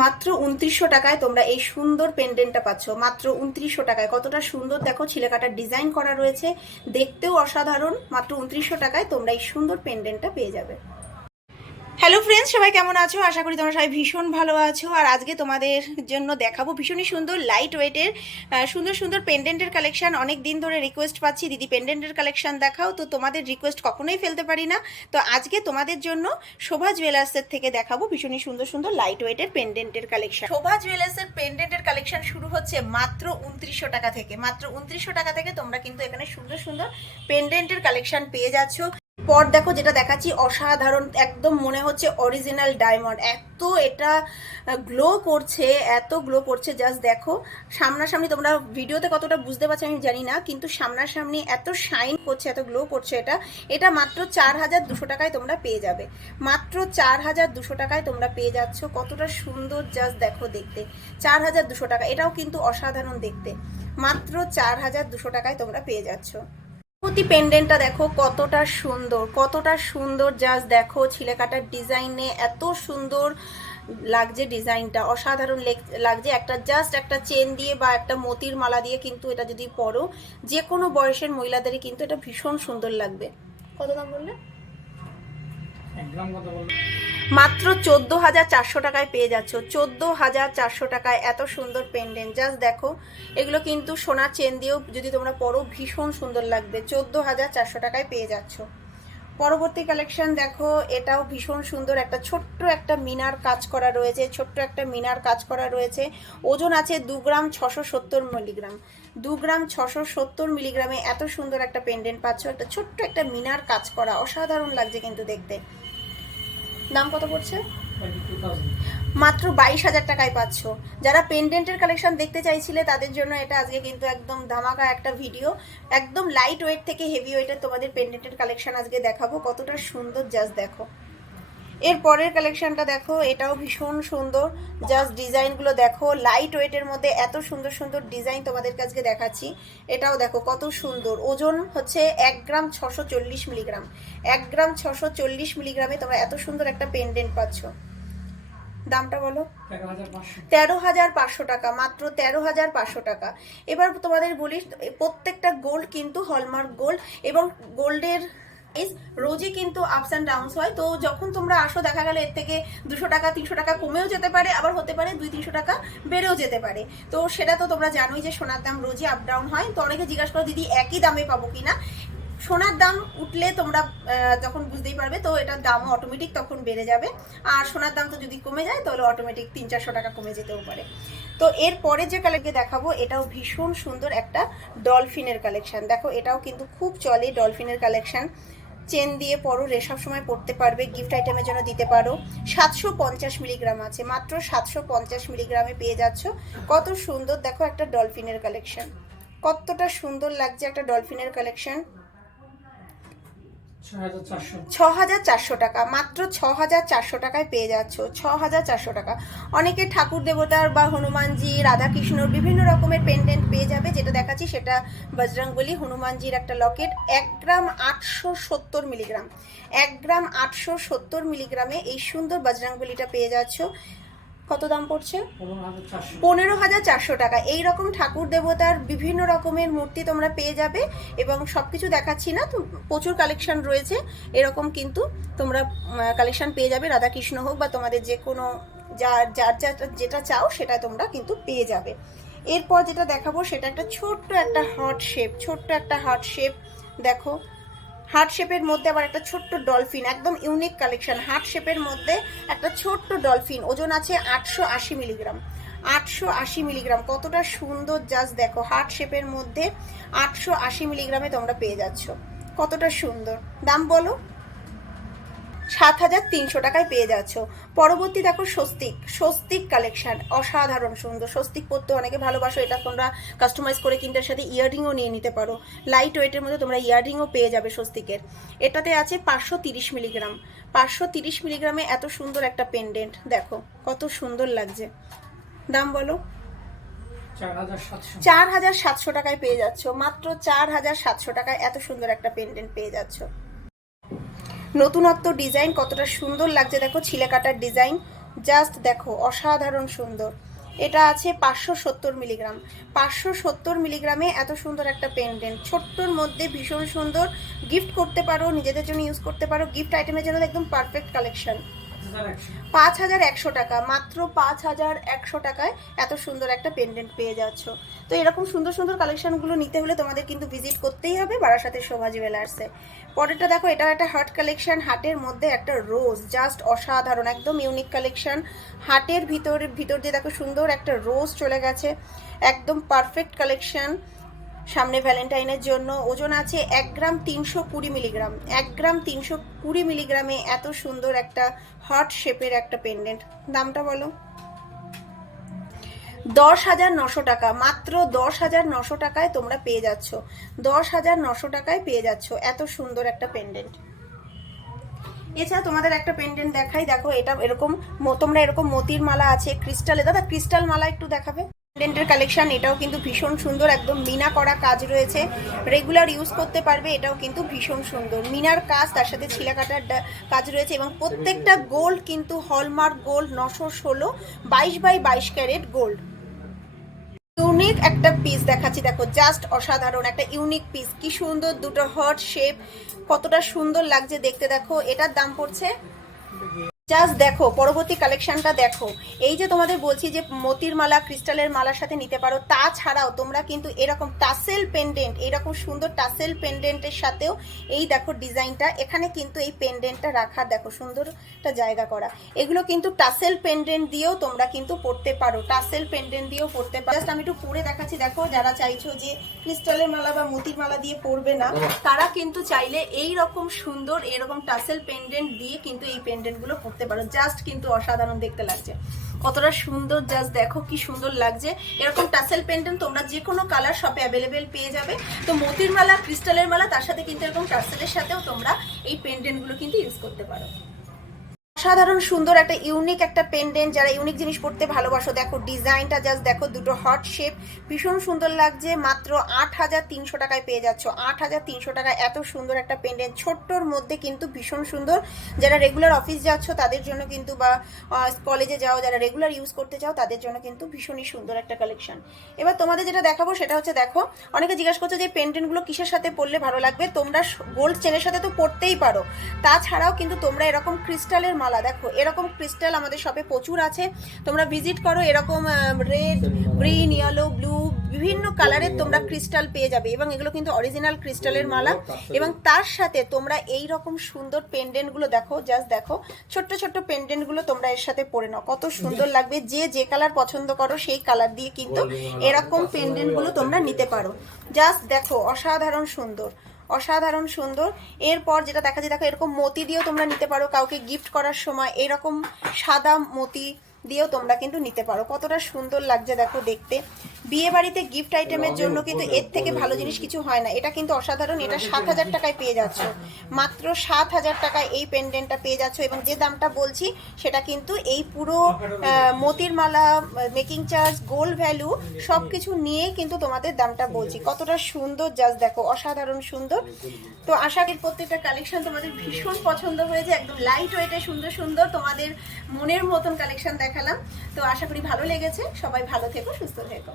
মাত্র উনত্রিশশো টাকায় তোমরা এই সুন্দর পেন্ডেন্টটা পাচ্ছ। মাত্র উনত্রিশশো টাকায়। কতটা সুন্দর দেখো ছিলেকাটার ডিজাইন করা রয়েছে। দেখতেও অসাধারণ। মাত্র উনত্রিশশো টাকায় তোমরা এই সুন্দর পেন্ডেন্টটা পেয়ে যাবে। হ্যালো ফ্রেন্ডস সবাই কেমন আছো? আশা করি তোমরা সবাই ভীষণ ভালো আছো। আর আজকে তোমাদের জন্য দেখাবো ভীষণই সুন্দর লাইট ওয়েটের সুন্দর সুন্দর পেন্ডেন্টের কালেকশন অনেক দিন ধরে রিকোয়েস্ট পাচ্ছি, দিদি পেন্ডেন্টের কালেকশন দেখাও। তো তোমাদের রিকোয়েস্ট কখনোই ফেলতে পারি না। তো আজকে তোমাদের জন্য শোভা জুয়েলার্সের থেকে দেখাবো ভীষণই সুন্দর সুন্দর লাইট ওয়েটের পেন্ডেন্টের কালেকশন শোভা জুয়েলার্সের পেন্ডেন্টের কালেকশন শুরু হচ্ছে মাত্র উনত্রিশশো টাকা থেকে। মাত্র উনত্রিশশো টাকা থেকে তোমরা কিন্তু এখানে সুন্দর সুন্দর পেন্ডেন্টের কালেকশন পেয়ে যাচ্ছ। পর দেখো যেটা দেখাচ্ছি, অসাধারণ, একদম মনে হচ্ছে অরিজিনাল ডায়মন্ড এত এটা গ্লো করছে, এত গ্লো করছে জাস্ট দেখো। সামনাসামনি তোমরা ভিডিওতে কতটা বুঝতে পারছ আমি জানি না, কিন্তু সামনাসামনি এত শাইন করছে, এত গ্লো করছে এটা এটা মাত্র চার হাজার দুশো টাকায় তোমরা পেয়ে যাবে। মাত্র চার হাজার দুশো টাকায় তোমরা পেয়ে যাচ্ছ, কতটা সুন্দর জাস্ট দেখো দেখতে। চার হাজার দুশো টাকা, এটাও কিন্তু অসাধারণ দেখতে। মাত্র চার হাজার দুশো টাকায় তোমরা পেয়ে যাচ্ছ। প্রতি পেন্ডেন্টটা দেখো কতটা সুন্দর কতটা সুন্দর জাস্ট দেখো ছিলেকাটার ডিজাইনে এত সুন্দর লাগছে ডিজাইনটা অসাধারণ লেগ- লাগছে একটা জাস্ট একটা চেন দিয়ে বা একটা মতির মালা দিয়ে কিন্তু এটা যদি পরো যে কোনো বয়সের মহিলাদেরই কিন্তু এটা ভীষণ সুন্দর লাগবে। কত দাম বললে? মাত্র চোদ্দ হাজার চারশো টাকায় পেয়ে যাচ্ছ। চোদ্দ হাজার চারশো টাকায় এত সুন্দর পেন্ডেন্ট জাস্ট দেখো, এগুলো কিন্তু সোনার চেন দিয়েও যদি তোমরা পরো, ভীষণ সুন্দর লাগবে। চোদ্দ হাজার চারশো টাকায় পেয়ে যাচ্ছ। পরবর্তী কালেকশন দেখো, এটাও ভীষণ সুন্দর। একটা ছোট্ট একটা মিনার কাজ করা রয়েছে, ছোট্ট একটা মিনার কাজ করা রয়েছে। ওজন আছে দু গ্রাম ছশো সত্তর মিলিগ্রাম দু গ্রাম ছশো সত্তর মিলিগ্রামে এত সুন্দর একটা পেন্ডেন্ট পাচ্ছ। একটা ছোট্ট একটা মিনার কাজ করা অসাধারণ লাগছে কিন্তু দেখতে। দাম কত পড়ছে? মাত্র বাইশ হাজার টাকায় পাচ্ছ। যারা পেন্ডেন্টের কালেকশন দেখতে চাইছিলে, তাদের জন্য এটা আজকে কিন্তু একদম ধামাকা একটা ভিডিও একদম লাইট ওয়েট থেকে হেভি ওয়েটের তোমাদের পেন্ডেন্টের কালেকশন আজকে দেখাবো। কতটা সুন্দর জাস্ট দেখো। এর পরের কালেকশনটা দেখো এটাও ভীষণ সুন্দর। জাস্ট ডিজাইনগুলো দেখো লাইট ওয়েটের মধ্যে এত সুন্দর সুন্দর ডিজাইন তোমাদের কাছে দেখাচ্ছি। এটাও দেখো কত সুন্দর। ওজন হচ্ছে এক গ্রাম ছশো চল্লিশ মিলিগ্রাম এক গ্রাম ছশো চল্লিশ মিলিগ্রামে তোমরা এত সুন্দর একটা পেন্ডেন্ট পাচ্ছ। দামটা বলো? তেরো হাজার পাঁচশো। টাকা মাত্র তেরো হাজার পাঁচশো টাকা। এবার তোমাদের বলি প্রত্যেকটা গোল্ড কিন্তু হলমার্ক গোল্ড এবং গোল্ডের রোজই কিন্তু আপস অ্যান্ড ডাউনস হয়। তো যখন তোমরা আসো, দেখা গেল এর থেকে দুশো টাকা, তিনশো টাকা কমেও যেতে পারে, আবার হতে পারে দুই, তিনশো টাকা বেড়েও যেতে পারে। তো সেটা তো তোমরা জানোই যে সোনার দাম রোজই আপ ডাউন হয়। তো অনেকে জিজ্ঞাসা করো, দিদি, একই দামে পাবো কিনা সোনার দাম উঠলে তোমরা যখন বুঝতেই পারবে, তো এটার দামও অটোমেটিক তখন বেড়ে যাবে। আর সোনার দাম তো যদি কমে যায়, তাহলে অটোমেটিক তিন, চারশো টাকা কমে যেতেও পারে। তো এর পরে যে কালারকে দেখাবো, এটাও ভীষণ সুন্দর একটা ডলফিনের কালেকশন দেখো, এটাও কিন্তু খুব চলে ডলফিনের কালেকশন চেন দিয়ে পরো রেশব সময় পড়তে পারবে গিফট আইটেমের জন্য দিতে পারো। সাতশো পঞ্চাশ মিলিগ্রাম আছে, মাত্র সাতশো পঞ্চাশ মিলিগ্রামে পেয়ে যাচ্ছ। কত সুন্দর, দেখো একটা ডলফিনের কালেকশন কতটা সুন্দর লাগছে একটা ডলফিনের কালেকশন ছ হাজার চারশো। টাকা, মাত্র ছ হাজার চারশো টাকায় পেয়ে যাচ্ছ ছ হাজার চারশো টাকা। অনেকে ঠাকুর দেবতার বা হনুমানজি, রাধাকৃষ্ণর বিভিন্ন রকমের পেন্ডেন্ট পেয়ে যাবে, যেটা দেখাচ্ছি, সেটা বজরংবলী হনুমানজির একটা লকেট, এক গ্রাম আটশো সত্তর মিলিগ্রাম। এক গ্রাম আটশো সত্তর মিলিগ্রামে এই সুন্দর বজরংবলীটা পেয়ে যাচ্ছ। কত দাম পড়ছে? পনেরো হাজার চারশো। টাকা। এই রকম ঠাকুর দেবতার বিভিন্ন রকমের মূর্তি তোমরা পেয়ে যাবে এবং সব কিছু দেখাচ্ছি না তো প্রচুর কালেকশন রয়েছে। এরকম কিন্তু তোমরা কালেকশন পেয়ে যাবে। রাধাকৃষ্ণ হোক বা তোমাদের যে কোনো যার যার যার যেটা চাও সেটা তোমরা কিন্তু পেয়ে যাবে। এরপর যেটা দেখাবো সেটা একটা ছোট্ট একটা হার্ট শেপ ছোট্ট একটা হার্ট শেপ দেখো হার্ট শেপের মধ্যে আবার একটা ছোট্ট ডলফিন, একদম ইউনিক কালেকশন হার্ট শেপের মধ্যে একটা ছোট্ট ডলফিন, ওজন আছে আটশো আশি মিলিগ্রাম আটশো আশি মিলিগ্রাম কতটা সুন্দর জাস্ট দেখো, হার্ট শেপের মধ্যে আটশো আশি মিলিগ্রামে তোমরা পেয়ে যাচ্ছ। কতটা সুন্দর। দাম বলো। সাত হাজার তিনশো টাকায় পেয়ে যাচ্ছ। পরবর্তী দেখো স্বস্তিক স্বস্তিক কালেকশন অসাধারণ সুন্দর। স্বস্তিক পরতে অনেকে ভালোবাসো এটা তোমরা কাস্টমাইজ করে কিনটার সাথে ইয়াররিংও নিয়ে নিতে পারো। লাইট ওয়েটের মধ্যে তোমরা ইয়াররিংও পেয়ে যাবে স্বস্তিকের। এটাতে আছে পাঁচশো তিরিশ মিলিগ্রাম পাঁচশো তিরিশ মিলিগ্রামে এত সুন্দর একটা পেন্ডেন্ট দেখো কত সুন্দর লাগছে। দাম বলো? চার হাজার সাতশো। চার হাজার সাতশো টাকায় পেয়ে যাচ্ছ। মাত্র চার হাজার সাতশো টাকায় এত সুন্দর একটা পেন্ডেন্ট পেয়ে যাচ্ছ। নতুনত্ব ডিজাইন কতটা সুন্দর লাগছে দেখো ছিলে কাটার ডিজাইন। জাস্ট দেখো, অসাধারণ সুন্দর। এটা আছে পাঁচশো সত্তর মিলিগ্রাম। পাঁচশো সত্তর মিলিগ্রামে এত সুন্দর একটা পেন্ডেন্ট ছোট্টর মধ্যে ভীষণ সুন্দর। গিফট করতে পারো, নিজেদের জন্য ইউজ করতে পারো। গিফট আইটেমের জন্য একদম পারফেক্ট কালেকশন পাঁচ হাজার একশো টাকা, মাত্র পাঁচ হাজার একশো টাকায় এত সুন্দর একটা পেন্ডেন্ট পেয়ে যাচ্ছ। তো এরকম সুন্দর সুন্দর কালেকশনগুলো নিতে হলে তোমাদের কিন্তু ভিজিট করতেই হবে বারাসাতে শোভা জুয়েলার্সে পরেরটা দেখো এটা একটা হার্ট কালেকশন হাটের মধ্যে একটা রোজ জাস্ট অসাধারণ, একদম ইউনিক কালেকশন হাটের ভিতর ভিতর দিয়ে দেখো সুন্দর একটা রোজ চলে গেছে, একদম পারফেক্ট কালেকশন সামনে ভ্যালেন্টাইনের জন্য ওজন আছে এক গ্রাম তিনশো কুড়ি মিলিগ্রাম। এক গ্রাম তিনশো কুড়ি মিলিগ্রামে এত সুন্দর একটা হট শেপের একটা পেন্ডেন্ট। দামটা বলো। দশ হাজার নশো টাকা, মাত্র দশ হাজার নশো টাকায় তোমরা পেয়ে যাচ্ছ। দশ হাজার নশো টাকায় পেয়ে যাচ্ছ এত সুন্দর একটা পেন্ডেন্ট। এছাড়া তোমাদের একটা পেন্ডেন্ট দেখাই, দেখো এটা এরকম তোমরা এরকম মতির মালা আছে ক্রিস্টালে দাদা ক্রিস্টাল মালা একটু দেখাবে? পেন্ডেন্টের কালেকশন এটাও কিন্তু ভীষণ সুন্দর, একদম মিনা করা কাজ রয়েছে। রেগুলার ইউজ করতে পারবে, এটাও কিন্তু ভীষণ সুন্দর। মিনার কাজ, তার সাথে ছিলা কাটার কাজ রয়েছে এবং প্রত্যেকটা গোল্ড কিন্তু হলমার্ক গোল্ড নশো ষোলো বাইশ বাই বাইশ ক্যারেট গোল্ড ইউনিক একটা পিস দেখাচ্ছি, দেখো জাস্ট অসাধারণ, একটা ইউনিক পিস কি সুন্দর, দুটো হট শেপ কতটা সুন্দর লাগছে দেখতে। দেখো, এটার দাম পড়ছে জাস্ট দেখো পরবর্তী কালেকশনটা দেখো। এই যে তোমাদের বলছি যে মতির মালা ক্রিস্টালের মালার সাথে নিতে পারো তাছাড়াও তোমরা কিন্তু এরকম টাসেল পেন্ডেন্ট এরকম সুন্দর টাসেল পেন্ডেন্টের সাথেও এই দেখো ডিজাইনটা এখানে কিন্তু এই পেন্ডেন্টটা রাখার দেখো সুন্দর একটা জায়গা করা। এগুলো কিন্তু টাসেল পেন্ডেন্ট দিয়েও তোমরা কিন্তু পড়তে পারো টাসেল পেন্ডেন্ট দিয়েও পড়তে পারো। জাস্ট আমি একটু পরে দেখাচ্ছি দেখো যারা চাইছো যে ক্রিস্টালের মালা বা মতির মালা দিয়ে পরবে না তারা কিন্তু চাইলে এই রকম সুন্দর এরকম টাসেল পেন্ডেন্ট দিয়ে কিন্তু এই পেন্ডেন্টগুলো পরতে পারো। জাস্ট কিন্তু অসাধারণ দেখতে লাগছে। কতটা সুন্দর জাস্ট দেখো, কি সুন্দর লাগছে। এরকম টাসেল পেন্ডেন্ট তোমরা যে কোনো কালার শপে অ্যাভেলেবেল পেয়ে যাবে। তো মতির মালা ক্রিস্টালের মালা, তার সাথে কিন্তু এরকম টাসেলের সাথেও তোমরা এই পেন্ডেন্টগুলো কিন্তু ইউজ করতে পারো। অসাধারণ, সুন্দর একটা ইউনিক একটা পেন্ডেন্ট যারা ইউনিক জিনিস পড়তে ভালোবাসো, দেখো ডিজাইনটা জাস্ট দেখো দুটো হট শেপ ভীষণ সুন্দর লাগছে, মাত্র আট হাজার তিনশো টাকায় পেয়ে যাচ্ছ। আট হাজার তিনশো টাকায় এত সুন্দর একটা পেন্ডেন্ট ছোট্টর মধ্যে কিন্তু ভীষণ সুন্দর। যারা রেগুলার অফিস যাচ্ছ, তাদের জন্য কিন্তু বা কলেজে যাও, যারা রেগুলার ইউজ করতে চাও, তাদের জন্য কিন্তু ভীষণই সুন্দর একটা কালেকশন এবার তোমাদের যেটা দেখাবো, সেটা হচ্ছে দেখো, অনেকে জিজ্ঞাসা করছ যে পেন্ডেন্টগুলো কিসের সাথে পরলে ভালো লাগবে? তোমরা গোল্ড চেনের সাথে তো পড়তেই পারো। তাছাড়াও কিন্তু তোমরা এরকম ক্রিস্টালের মালা দেখো এরকম ক্রিস্টাল আমাদের শপে প্রচুর আছে। তোমরা ভিজিট করো এরকম রেড গ্রিন ইয়েলো ব্লু বিভিন্ন কালারের তোমরা ক্রিস্টাল পেয়ে যাবে এবং এগুলো কিন্তু অরিজিনাল ক্রিস্টালের মালা। এবং তার সাথে তোমরা এই রকম সুন্দর পেন্ডেন্টগুলো দেখো জাস্ট দেখো ছোট্ট ছোট্ট পেন্ডেন্টগুলো তোমরা এর সাথে পরে নাও। কত সুন্দর লাগবে। যে যে কালার পছন্দ করো সেই কালার দিয়ে কিন্তু এরকম পেন্ডেন্টগুলো তোমরা নিতে পারো। জাস্ট দেখো অসাধারণ সুন্দর। অসাধারণ, সুন্দর। এরপর যেটা দেখা যায়, দেখো এরকম মতি দিয়েও তোমরা নিতে পারো কাউকে গিফট করার সময়। এরকম সাদা মতি দিয়েও তোমরা কিন্তু নিতে পারো। কতটা সুন্দর লাগছে দেখো দেখতে। বিয়ে বাড়িতে গিফট আইটেমের জন্য কিন্তু এর থেকে ভালো জিনিস কিছু হয় না। এটা কিন্তু অসাধারণ, এটা সাত হাজার টাকায় পেয়ে যাচ্ছ। মাত্র সাত হাজার টাকায় এই পেন্ডেন্টটা পেয়ে যাচ্ছ এবং যে দামটা বলছি, সেটা কিন্তু এই পুরো মতির মালা মেকিং চার্জ গোল্ড ভ্যালু সব কিছু নিয়েই কিন্তু তোমাদের দামটা বলছি। কতটা সুন্দর জাস্ট দেখো, অসাধারণ সুন্দর। তো আশা করি প্রত্যেকটা কালেকশন তোমাদের ভীষণ পছন্দ হয়েছে, একদম লাইট ওয়েটে সুন্দর সুন্দর তোমাদের মনের মতন কালেকশন দেখালাম। তো আশা করি ভালো লেগেছে। সবাই ভালো থেকো সুস্থ থেকো।